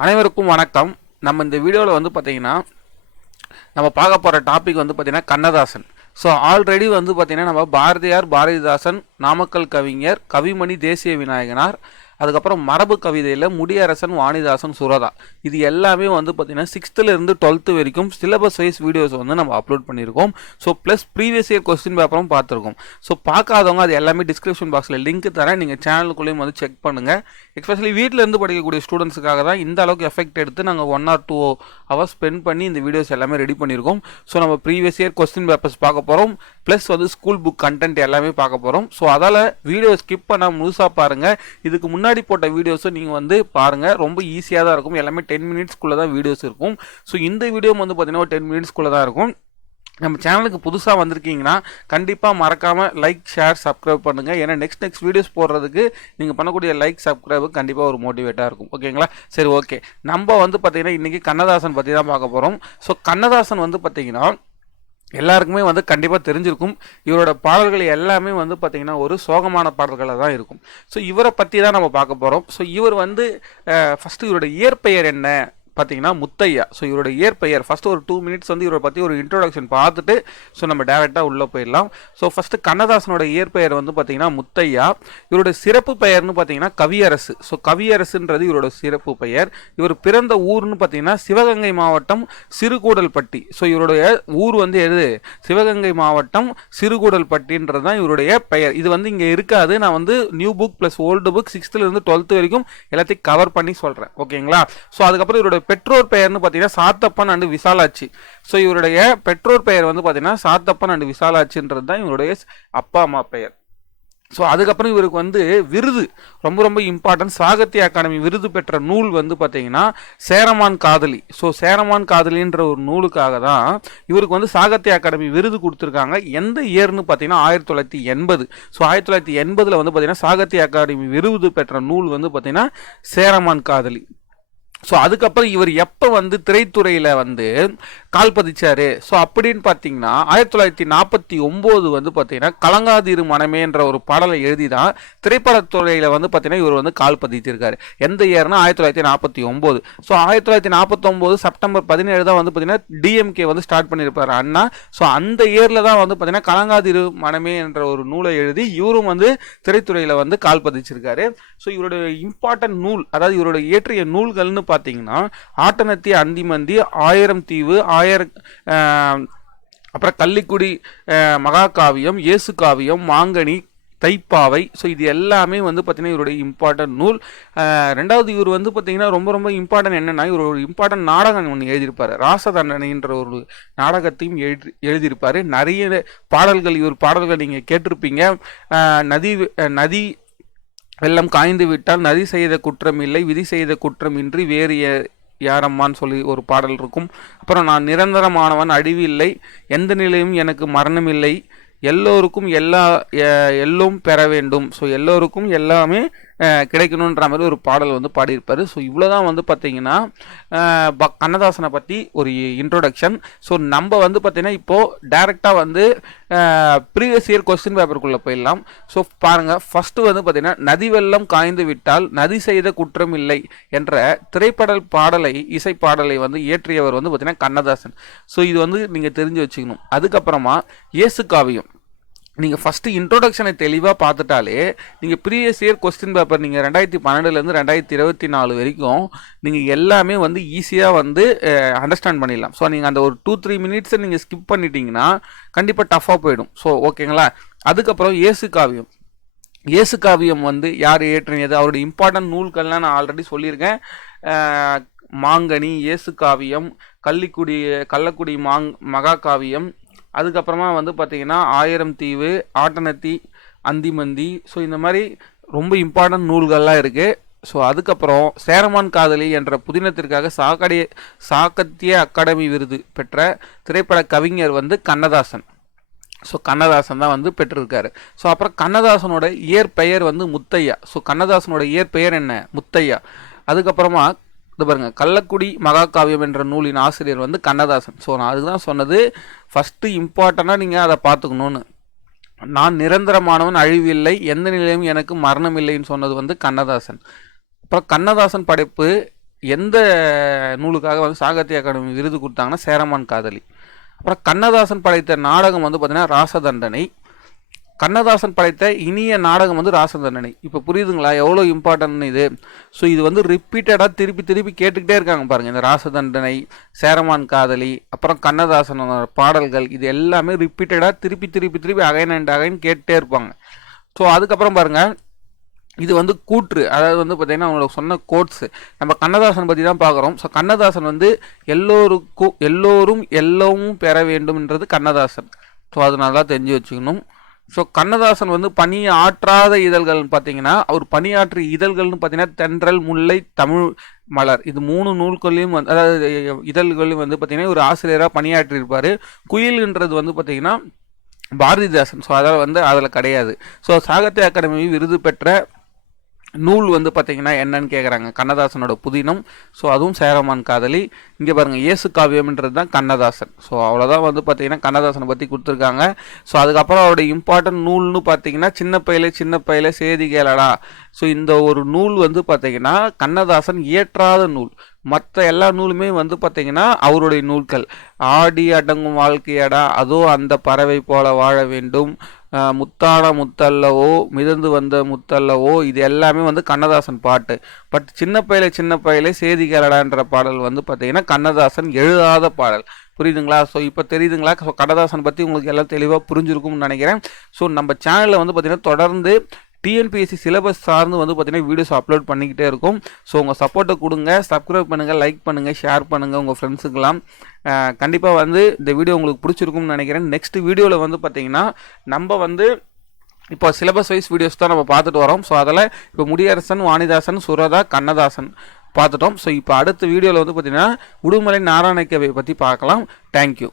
அனைவருக்கும் வணக்கம். நம்ம இந்த வீடியோவில் வந்து பார்த்திங்கன்னா நம்ம பார்க்க போகிற டாபிக் வந்து பார்த்திங்கன்னா கண்ணதாசன். ஸோ ஆல்ரெடி வந்து பார்த்திங்கன்னா நம்ம பாரதியார் பாரதிதாசன் நாமக்கல் கவிஞர் கவிமணி தேசிய விநாயகனார் அதுக்கப்புறம் மரபு கவிதையில் முடியரசன் வாணிதாசன் சுரதா. இது எல்லாமே வந்து பார்த்தீங்கன்னா சிக்ஸ்த்துலேருந்து டுவெல்த்து வரைக்கும் சிலபஸ் வைஸ் வீடியோஸ் வந்து நம்ம அப்லோட் பண்ணியிருக்கோம். So plus previous year question பேப்பரும் பார்த்துருக்கோம். ஸோ பார்க்காதவங்க அது எல்லாமே டிஸ்கிரிப்ஷன் பாக்ஸில் லிங்க் தரேன். நீங்கள் சேனலுக்குள்ளேயும் வந்து செக் பண்ணுங்கள் எக்ஸ்பெஷலி வீட்டில் இருந்து படிக்கக்கூடிய ஸ்டூடெண்ட்ஸுக்காக தான் இந்த அளவுக்கு எஃபெக்ட் எடுத்து நாங்கள் one or two hours spend பண்ணி இந்த வீடியோஸ் எல்லாமே ரெடி பண்ணியிருக்கோம். ஸோ நம்ம ப்ரீவியஸ் இயர் கொஸ்டின் பேப்பர்ஸ் பார்க்க போகிறோம் ப்ளஸ் வந்து ஸ்கூல் புக் கண்டென்ட் எல்லாமே பார்க்க போகிறோம் ஸோ அதால் வீடியோ ஸ்கிப் பண்ணால் முழுசாக பாருங்கள் இதுக்கு முன்னாடி போட்ட வீடியோஸும் நீங்கள் வந்து பாருங்கள் ரொம்ப ஈஸியாக தான் இருக்கும். எல்லாமே டென் மினிட்ஸ்க்குள்ளே தான் வீடியோஸ் இருக்கும். ஸோ இந்த வீடியோ வந்து பார்த்தீங்கன்னா ஒரு டென் மினிட்ஸ்க்குள்ளே தான் இருக்கும். நம்ம சேனலுக்கு புதுசாக வந்திருக்கீங்கன்னா கண்டிப்பாக மறக்காமல் லைக் ஷேர் சப்ஸ்கிரைப் பண்ணுங்கள் ஏன்னா நெக்ஸ்ட் நெக்ஸ்ட் வீடியோஸ் போடுறதுக்கு நீங்கள் பண்ணக்கூடிய லைக் சப்ஸ்கிரைபு கண்டிப்பாக ஒரு மோட்டிவேட்டாக இருக்கும். ஓகேங்களா சரி ஓகே நம்ம வந்து பார்த்திங்கன்னா இன்றைக்கி கண்ணதாசன் பற்றி தான் பார்க்க போகிறோம் ஸோ கண்ணதாசன் வந்து பார்த்திங்கன்னா எல்லாருக்குமே வந்து கண்டிப்பாக தெரிஞ்சிருக்கும். இவரோட பாடல்கள் எல்லாமே வந்து பார்த்திங்கன்னா ஒரு சோகமான பாடல்களாக தான் இருக்கும். ஸோ இவரை பற்றி தான் நம்ம பார்க்க போகிறோம் ஸோ இவர் வந்து ஃபஸ்ட்டு இவரோட இயற்பெயர் என்ன? பார்த்தீங்கன்னா முத்தையா. ஸோ இவரோட இயற்பெயர் ஃபஸ்ட்டு ஒரு டூ மினிட்ஸ் வந்து இவரை பற்றி ஒரு இன்ட்ரோடக்ஷன் பார்த்துட்டு ஸோ நம்ம டேரெக்டாக உள்ளே போயிடலாம். ஸோ ஃபஸ்ட்டு கண்ணதாசனோட இயற்பெயர் வந்து பார்த்தீங்கன்னா முத்தையா. இவரோட சிறப்பு பெயர்னு பார்த்தீங்கன்னா கவியரசு. ஸோ கவியரசுன்றது இவரோட சிறப்பு பெயர். இவர் பிறந்த ஊர்னு பார்த்தீங்கன்னா சிவகங்கை மாவட்டம் சிறுகூடல்பட்டி. ஸோ இவருடைய ஊர் வந்து எது? சிவகங்கை மாவட்டம் சிறுகூடல்பட்டின்றது தான் இவருடைய பெயர். இது வந்து இங்கே இருக்காது. நான் வந்து new book plus old book சிக்ஸ்த்துலேருந்து டுவெல்த்து வரைக்கும் எல்லாத்தையும் கவர் பண்ணி சொல்கிறேன் ஓகேங்களா ஸோ அதுக்கப்புறம் இவரோட பெற்றோர் பெயர்னு பார்த்தீங்கன்னா சாத்தப்பன் அண்டு விசாலாட்சி. ஸோ இவருடைய பெற்றோர் பெயர் வந்து பார்த்தீங்கன்னா சாத்தப்பன் அண்டு விசாலாட்சின்றது தான் இவருடைய அப்பா அம்மா பெயர். ஸோ அதுக்கப்புறம் இவருக்கு வந்து விருது ரொம்ப ரொம்ப இம்பார்ட்டன்ட் சாகித்ய அகாடமி விருது பெற்ற நூல் வந்து பார்த்தீங்கன்னா சேரமான் காதலி. ஸோ சேரமான் காதலின்ற ஒரு நூலுக்காக தான் இவருக்கு வந்து சாகித்ய அகாடமி விருது கொடுத்துருக்காங்க. எந்த இயர்னு பார்த்தீங்கன்னா ஆயிரத்தி தொள்ளாயிரத்தி எண்பது. ஸோ ஆயிரத்தி தொள்ளாயிரத்தி எண்பதில் வந்து பார்த்தீங்கன்னா சாகித்ய அகாடமி விருது பெற்ற நூல் வந்து பார்த்தீங்கன்னா சேரமான் காதலி. ஸோ அதுக்கப்புறம் இவர் எப்போ வந்து திரைத்துறையில் வந்து கால் பதிச்சாரு? ஸோ அப்படின்னு பார்த்தீங்கன்னா ஆயிரத்தி தொள்ளாயிரத்தி நாற்பத்தி ஒம்பது வந்து பார்த்தீங்கன்னா கலங்காதிரு மனமே என்ற ஒரு பாடலை எழுதி தான் திரைப்படத்துறையில் வந்து பார்த்தீங்கன்னா இவர் வந்து கால் பதித்திருக்காரு. எந்த இயர்னா ஆயிரத்தி தொள்ளாயிரத்தி நாற்பத்தி ஒம்பது. ஸோ ஆயிரத்தி தொள்ளாயிரத்தி நாற்பத்தொம்போது செப்டம்பர் பதினேழு தான் வந்து பார்த்தீங்கன்னா டிஎம்கே வந்து ஸ்டார்ட் பண்ணியிருப்பார் அண்ணா. ஸோ அந்த இயரில் தான் வந்து பார்த்தீங்கன்னா கலங்காதிரு மனமே என்ற ஒரு நூலை எழுதி இவரும் வந்து திரைத்துறையில் வந்து கால் பதிச்சிருக்காரு. ஸோ இவருடைய இம்பார்ட்டன்ட் நூல் அதாவது இவருடைய இயற்றிய நூல்கள்னு பார்த்தீங்கன்னா ஆட்டனத்தி அந்திமந்தி ஆயிரம் தீவு ஆயிர அப்புறம் கள்ளிக்குடி மகாகாவியம் இயேசு காவியம் மாங்கனி தைப்பாவை. ஸோ இது எல்லாமே வந்து பார்த்தீங்கன்னா இவருடைய இம்பார்ட்டன்ட் நூல். ரெண்டாவது இவர் வந்து பார்த்தீங்கன்னா ரொம்ப ரொம்ப இம்பார்ட்டன்ட் என்னென்னா இவர் ஒரு இம்பார்ட்டன்ட் நாடகம் ஒன்று எழுதியிருப்பார். ராசதண்டனைன்ற ஒரு நாடகத்தையும் எழுதி எழுதியிருப்பார். நிறைய பாடல்கள் இவர் பாடல்கள் நீங்கள் கேட்டிருப்பீங்க. நதி நதி வெள்ளம் காய்ந்து விட்டால் நதி செய்த குற்றம் இல்லை விதி செய்த குற்றம் இன்றி வேறு யாரம்மான்னு சொல்லி ஒரு பாடல் இருக்கும். அப்புறம் நான் நிரந்தரமானவன் அழிவில்லை எந்த நிலையும் எனக்கு மரணம் இல்லை. எல்லோருக்கும் எல்லா எல்லோரும் பெற வேண்டும். ஸோ எல்லோருக்கும் எல்லாமே கிடைக்கணுன்ற மாதிரி ஒரு பாடல் வந்து பாடியிருப்பார். ஸோ இவ்வளோ தான் வந்து பார்த்தீங்கன்னா கண்ணதாசனை பற்றி ஒரு இன்ட்ரோடக்ஷன் ஸோ நம்ம வந்து பார்த்திங்கன்னா இப்போது டேரெக்டாக வந்து ப்ரீவியஸ் இயர் கொஸ்டின் பேப்பருக்குள்ளே போயிடலாம். ஸோ பாருங்கள் ஃபஸ்ட்டு வந்து பார்த்திங்கன்னா நதி வெள்ளம் காய்ந்து விட்டால் நதி செய்த குற்றம் இல்லை என்ற திரைப்படல் பாடலை இசை பாடலை வந்து இயற்றியவர் வந்து பார்த்திங்கன்னா கண்ணதாசன். ஸோ இது வந்து நீங்கள் தெரிஞ்சு வச்சுக்கணும். அதுக்கப்புறமா இயேசு காவியம் நீங்கள் ஃபஸ்ட்டு இன்ட்ரோடக்ஷனை தெளிவாக பார்த்துட்டாலே நீங்கள் ப்ரீவியஸ் இயர் கொஸ்டின் பேப்பர் நீங்கள் ரெண்டாயிரத்தி பன்னெண்டுலேருந்து ரெண்டாயிரத்தி இருபத்தி நாலு வரைக்கும் நீங்கள் எல்லாமே வந்து ஈஸியாக வந்து அண்டர்ஸ்டாண்ட் பண்ணிடலாம். ஸோ நீங்கள் அந்த ஒரு டூ த்ரீ மினிட்ஸை நீங்கள் ஸ்கிப் பண்ணிட்டீங்கன்னா கண்டிப்பாக டஃப்பாக போயிடும். ஸோ ஓகேங்களா அதுக்கப்புறம் ஏசு காவியம். இயேசு காவியம் வந்து யார் ஏற்றினது அவருடைய இம்பார்ட்டன்ட் நூல்கள்லாம் நான் ஆல்ரெடி சொல்லியிருக்கேன். மாங்கனி இயேசு காவியம் கள்ளிக்குடி கள்ளக்குடி மாங் மகா காவியம் அதுக்கப்புறமா வந்து பார்த்திங்கன்னா ஆயிரம் தீவு ஆட்டனத்தி அந்திமந்தி. ஸோ இந்த மாதிரி ரொம்ப இம்பார்ட்டன்ட் நூல்கள்லாம் இருக்குது ஸோ அதுக்கப்புறம் சேரமான் காதலி என்ற புதினத்திற்காக சாக்கடைய சாக்கத்திய அகாடமி விருது பெற்ற திரைப்பட கவிஞர் வந்து கண்ணதாசன். ஸோ கண்ணதாசன் தான் வந்து பெற்றிருக்காரு. ஸோ அப்புறம் கண்ணதாசனோட இயற்பெயர் வந்து முத்தையா. ஸோ கண்ணதாசனோட இயற்பெயர் என்ன? முத்தையா. அதுக்கப்புறமா இது பாருங்கள் கள்ளக்குடி மகாகாவியம் என்ற நூலின் ஆசிரியர் வந்து கண்ணதாசன். ஸோ நான் அதுதான் சொன்னது ஃபஸ்ட்டு இம்பார்ட்டண்ட்டாக நீங்கள் அதை பார்த்துக்கணுன்னு நான் நிரந்தரமானவன் அழிவில்லை எந்த நிலையும் எனக்கு மரணம் இல்லைன்னு சொன்னது வந்து கண்ணதாசன். அப்புறம் கண்ணதாசன் படைப்பு எந்த நூலுக்காக வந்து சாகித்ய அகாடமி விருது கொடுத்தாங்கன்னா சேரமான் காதலி. அப்புறம் கண்ணதாசன் படைத்த நாடகம் வந்து பார்த்தீங்கன்னா ராசதண்டனை. கண்ணதாசன் படைத்த இனிய நாடகம் வந்து ராசதண்டனை இப்போ புரியுதுங்களா? எவ்வளோ இம்பார்ட்டன்ட் இது? ஸோ இது வந்து ரிப்பீட்டடாக திருப்பி திருப்பி கேட்டுக்கிட்டே இருக்காங்க பாருங்கள் இந்த ராசதண்டனை சேரமான் காதலி அப்புறம் கண்ணதாசனோட பாடல்கள் இது எல்லாமே ரிப்பீட்டடாக திருப்பி திருப்பி திருப்பி அகைன் அண்ட் அகைன் கேட்டுட்டே இருப்பாங்க. ஸோ அதுக்கப்புறம் பாருங்கள் இது வந்து கூற்று. அதாவது வந்து பார்த்திங்கன்னா அவங்களுக்கு சொன்ன கோட்ஸு நம்ம கண்ணதாசன் பற்றி தான் பார்க்குறோம் ஸோ கண்ணதாசன் வந்து எல்லோருக்கும் எல்லோரும் எல்லவும் பெற வேண்டும்ன்றது கண்ணதாசன். ஸோ அது நல்லா தெரிஞ்சு வச்சுக்கணும். ஸோ கண்ணதாசன் வந்து பணி ஆற்றாத இதழ்கள்னு பார்த்தீங்கன்னா அவர் பணியாற்றிய இதழ்கள்னு பார்த்தீங்கன்னா தென்றல் முல்லை தமிழ் மலர். இது மூணு நூல்களையும் வந்து அதாவது இதழ்களையும் வந்து பார்த்தீங்கன்னா ஒரு ஆசிரியராக பணியாற்றியிருப்பார். குயில்ன்றது வந்து பார்த்தீங்கன்னா பாரதிதாசன். ஸோ அதில் வந்து அதில் கிடையாது. ஸோ சாகித்ய அகாடமி விருது பெற்ற நூல் வந்து பார்த்தீங்கன்னா என்னன்னு கேட்குறாங்க கண்ணதாசனோட புதினம். ஸோ அதுவும் சேரமான் காதலி. இங்கே பாருங்கள் இயேசு காவியம்ன்றது தான் கண்ணதாசன். ஸோ அவ்வளோதான் வந்து பார்த்தீங்கன்னா கண்ணதாசனை பற்றி கொடுத்துருக்காங்க. ஸோ அதுக்கப்புறம் அவருடைய இம்பார்ட்டன்ட் நூல்னு பார்த்தீங்கன்னா சின்ன பையில சின்ன பையில சேதி கேளடா. ஸோ இந்த ஒரு நூல் வந்து பார்த்தீங்கன்னா கண்ணதாசன் இயற்றாத நூல். மற்ற எல்லா நூலுமே வந்து பார்த்தீங்கன்னா அவருடைய நூல்கள். ஆடி அடங்கும் வாழ்க்கையடா அதோ அந்த பறவை போல வாழ வேண்டும். முத்தாட முத்தான முத்தல்லவோ மிதந்து வந்த முத்தல்லவோ இது எல்லாமே வந்து கண்ணதாசன் பாட்டு. பட் சின்ன பையில சின்ன பையில சேதி கேளடான்ற பாடல் வந்து பார்த்தீங்கன்னா கண்ணதாசன் எழுதாத பாடல். புரியுதுங்களா? ஸோ இப்போ தெரியுதுங்களா? ஸோ கண்ணதாசன் பற்றி உங்களுக்கு எல்லாம் தெளிவாக புரிஞ்சிருக்கும்னு நினைக்கிறேன். ஸோ நம்ம சேனலில் வந்து பார்த்திங்கன்னா தொடர்ந்து டிஎன்பிஎஸ்சி சிலபஸ் சார்ந்து வந்து பார்த்தீங்கன்னா வீடியோஸ் அப்லோட் பண்ணிக்கிட்டே இருக்கும். ஸோ உங்கள் சப்போர்ட்டை கொடுங்க. சப்ஸ்கிரைப் பண்ணுங்கள் லைக் பண்ணுங்கள் ஷேர் பண்ணுங்கள் உங்கள் ஃப்ரெண்ட்ஸுக்கெல்லாம் கண்டிப்பாக வந்து இந்த வீடியோ உங்களுக்கு பிடிச்சிருக்கும்னு நினைக்கிறேன். நெக்ஸ்ட் வீடியோவில் வந்து பார்த்தீங்கன்னா நம்ம வந்து இப்போ சிலபஸ் வைஸ் வீடியோஸ் தான் நம்ம பார்த்துட்டு வரோம். ஸோ அதில் இப்போ முடியரசன் வாணிதாசன் சுரதா கண்ணதாசன் பார்த்துட்டோம். ஸோ இப்போ அடுத்த வீடியோவில் வந்து பார்த்தீங்கன்னா உடுமலை நாராயணக்கவை பற்றி பார்க்கலாம். தேங்க்யூ